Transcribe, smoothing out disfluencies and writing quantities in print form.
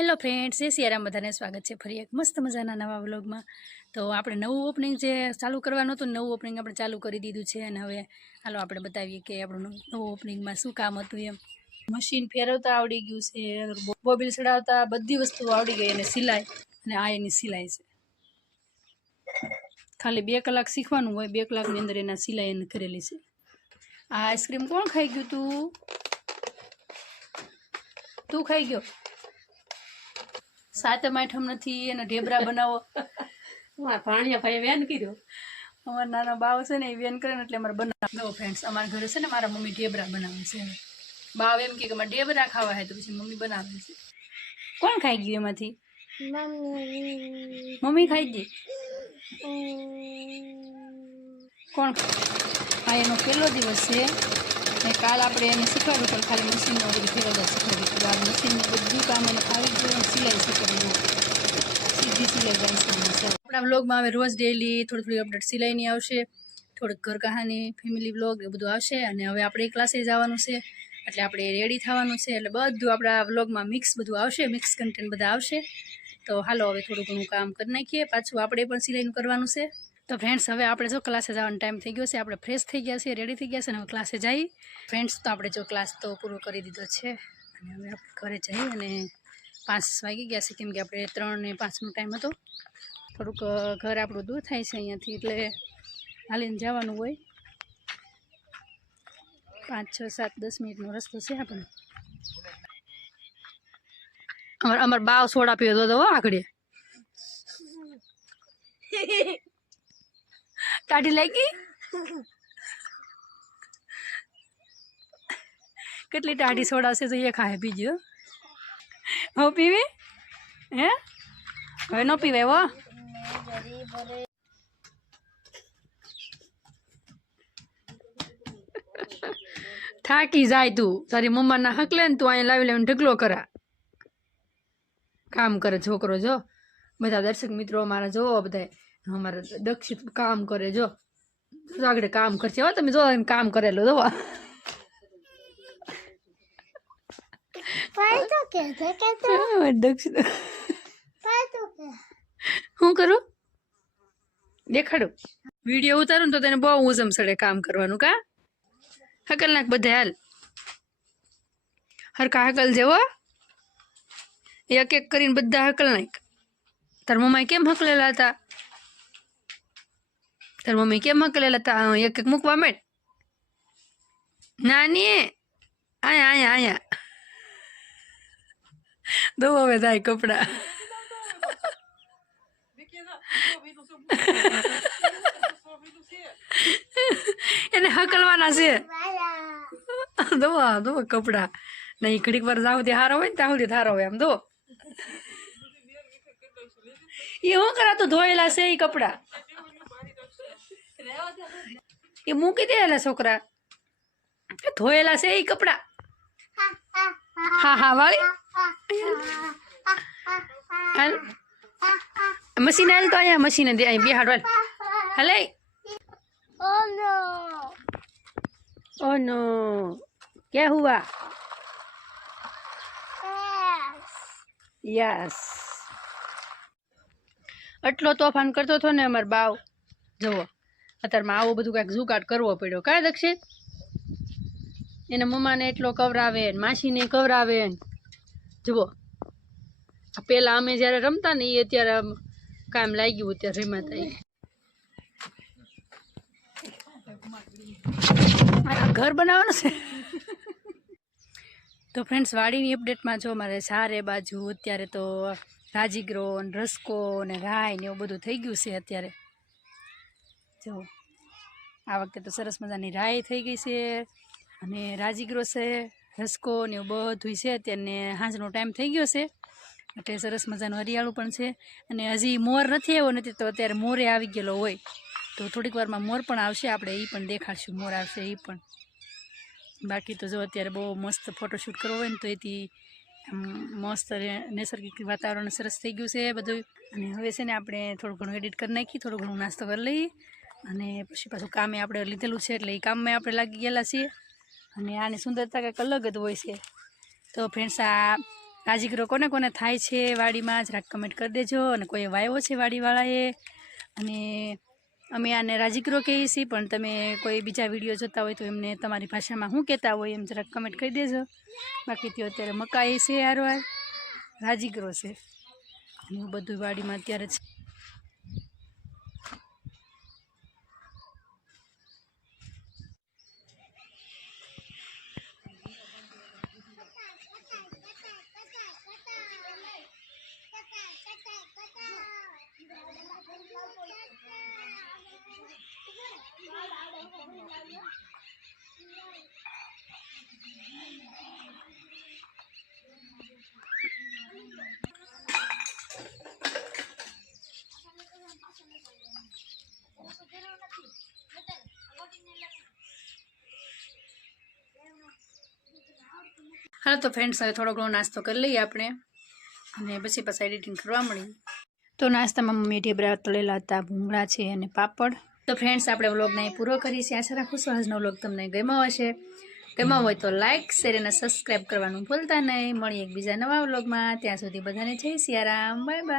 Hello friends, જય સિયારામ, બધાને સ્વાગત છે ફરી એક મસ્ત મજાના નવા વ્લોગમાં। તો આપણે નવું ઓપનિંગ જે ચાલુ કરવાનું હતું, નવું ઓપનિંગ આપણે ચાલુ કરી દીધું છે અને હવે હાલો આપણે બતાવીએ કે આપણું નવું ઓપનિંગમાં શું કામ હતું એમ। મશીન ફેરવતા આવડી ગયું છે, બોબીલ ચડાવતા બધી વસ્તુઓ આવડી ગઈ અને સિલાઈ અને આ એની સિલાઈ છે। ખાલી 2 કલાક શીખવાનું હોય, 2 કલાકની અંદર એના સિલાઈ એને કરેલી છે। આ આઈસ્ક્રીમ કોણ ખાઈ ગયું? તું ખાઈ ગયો? સાતમ આઠમ નથી અને ઢેબરા બનાવો। ભાણિયા ભાઈ વેન કર્યો, અમારા નાના બાવ છે ને એ વેન કરે ને એટલે અમારે બનાવો। ફ્રેન્ડ્સ, અમારા ઘરે છે ને મારા મમ્મી ઢેબરા બનાવે છે। બાવ એમ કે અમારે ઢેબરા ખાવા હોય તો પછી મમ્મી બનાવે છે। કોણ ખાઈ ગયું એમાંથી? મમ્મી ખાઈ ગઈ। કોણ? આ એનો પહેલો દિવસ છે ને કાલ આપણે એને શીખવાડ્યું પણ ખાલી મશીનનો બધું ફેરવતા શીખવાડ્યું। આ મશીનનું બધું કામ એને આવી ગયું, સિલાઈ શીખવાડ્યું, સીધી સિલાઈ જાય છે। આપણા વ્લોગમાં હવે રોજ ડેઈલી થોડી અપડેટ સિલાઈની આવશે, થોડીક ઘર કહાની, ફેમિલી વ્લોગ એ બધું આવશે। અને હવે આપણે ક્લાસે જવાનું છે એટલે આપણે રેડી થવાનું છે, એટલે બધું આપણા વ્લોગમાં મિક્સ બધું આવશે, મિક્સ કન્ટેન્ટ બધા આવશે। તો હાલો હવે થોડું ઘણું કામ કરી નાખીએ, પાછું આપણે પણ સિલાઈનું કરવાનું છે। તો ફ્રેન્ડ્સ, હવે આપણે જો ક્લાસે જવાનો ટાઈમ થઈ ગયો છે, આપણે ફ્રેશ થઈ ગયા છીએ, રેડી થઈ ગયા છે અને હવે ક્લાસે જઈએ। ફ્રેન્ડ્સ, તો આપણે જો ક્લાસ તો પૂરો કરી દીધો છે અને હવે આપણે ઘરે જઈએ અને 5 વાગી ગયા છે, કેમ કે આપણે 3 ને 5નો ટાઈમ હતો। થોડુંક ઘર આપણું દૂર થાય છે અહીંયાથી, એટલે હાલીને જવાનું હોય। 5, 6, 7, 10 મિનિટનો રસ્તો છે આપણને। અમાર બાવ સોડા પીવો તો આગળ ટાઢી લાગી, કેટલી ટાઢી સોડા છે તો એ ખાય પીજો। હવે પીવી હે? હવે ન પીવાય હો। થાકી જાય તું, તારી મમ્માના હકલે ને તું અહીંયા લાવી લાવીને ઢગલો કરા કામ કરે છોકરો। જો બધા દર્શક મિત્રો અમારા જોવો, બધા અમારા દક્ષિત કામ કરે, જો આગળ કામ કરશે હો, તમે જો કામ કરેલું જો। દક્ષિત શું કરું દેખાડું? વિડીયો ઉતારું ને તો તને બહુ ઉજમ સડે કામ કરવાનું। કા હકલ નાખ બધા, હાલ હરકા હકલ જેવો, એક એક કરીને બધા હકલ નાખ। તાર મમ્માએ કેમ હકલેલા હતા? તાર મમ્મી કેમ હકલેલા હતા? એક એક મૂકવા માંડ। નાની આયા આયા આયા દો હવે જાય કપડા। એને હકલવાના છે, દવા દો કપડા નહીં, ઘડીક વાર જાવ તે હારો હોય ને ત્યાં સુધી હારો હોય એમ દો। એ શું કરાતું ધોયેલા છે એ કપડા એ મૂકી દેલા છોકરા, ધોયેલા છે એ કપડા। હા હા વાળી હાલ મશીન હાલ, તો અહીંયા મશીન દે, અહીં બેહાડ હાલે। Oh no, क्या हुआ? यस, આટલો તોફાન કરતો હતો ને અમાર બાવ, જુઓ અત્યારમાં આવું બધું કાંઈક જુગાડ કરવો પડ્યો। કાંઈ દક્ષિત? એના મમ્માને એટલો કવરાવે ને માસીને કવરાવે ને, જુઓ આ પેલા અમે જ્યારે રમતા ને એ અત્યારે કામ લાગ્યું, અત્યારે રમાતા ઘર બનાવવાનું છે। તો ફ્રેન્ડ્સ, વાડીની અપડેટમાં જો મારે ચારે બાજુ અત્યારે તો રાજીગરો ને રસકો ને રાય ને એવું બધું થઈ ગયું છે અત્યારે। જો આ વખતે તો સરસ મજાની રાય થઈ ગઈ છે અને રાજીગરો છે, રસકો ને એવું બધું છે અત્યારે। સાંજનો ટાઈમ થઈ ગયો છે એટલે સરસ મજાનું હરિયાળું પણ છે અને હજી મોર નથી આવ્યો નથી, તો અત્યારે મોરે આવી ગયેલો હોય તો થોડીક વારમાં મોર પણ આવશે, આપણે એ પણ દેખાડશું, મોર આવશે એ પણ। બાકી તો જો અત્યારે બહુ મસ્ત ફોટોશૂટ કરવો હોય ને તો એથી મસ્ત નૈસર્ગિક વાતાવરણ સરસ થઈ ગયું છે બધું। અને હવે છે ને આપણે થોડું ઘણું એડિટ કરી નાખી, થોડું ઘણું નાસ્તો કરી લઈએ અને પછી પાછું કામે આપણે લીધેલું છે એટલે એ કામમાં આપણે લાગી ગયેલા છીએ। અને આની સુંદરતા કંઈક અલગ જ હોય છે। તો ફ્રેન્ડ્સ, આ રાજીગરો કોને કોને થાય છે વાડીમાં જરાક કમેન્ટ કરી દેજો, અને કોઈ વાવ્યો છે વાડીવાળાએ. અને અમે આને રાજીગરો કહીએ છીએ, પણ તમે કોઈ બીજા વિડીયો જોતા હોય તો એમને તમારી ભાષામાં શું કહેતા હોય એમ જરાક કમેન્ટ કરી દેજો. બાકી તો અત્યારે મકાઈ છે, હારવાર રાજીગરો છે, એવું બધું વાડીમાં અત્યારે છે. હાલો તો ફ્રેન્ડ્સ, હવે થોડો ઘણો નાસ્તો કરી લઈએ આપણે, અને પછી પાછા એડિટિંગ કરવા મળી. તો નાસ્તામાં મમ્મીએ ઢેબરા તળેલા હતા, ભૂંગળા છે અને પાપડ. તો ફ્રેન્ડ્સ, આપણે વ્લોગને અહીં પૂરો કરીએ છીએ. આશા રાખું છું આજનો વ્લોગ તમને ગમ્યો હશે. ગમ્યો હોય તો લાઇક, શેર અને સબસ્ક્રાઈબ કરવાનું ભૂલતા નહીં. મળીએ એક બીજા નવા વ્લોગમાં. ત્યાં સુધી બધાને જય સિયારામ, બાય બાય.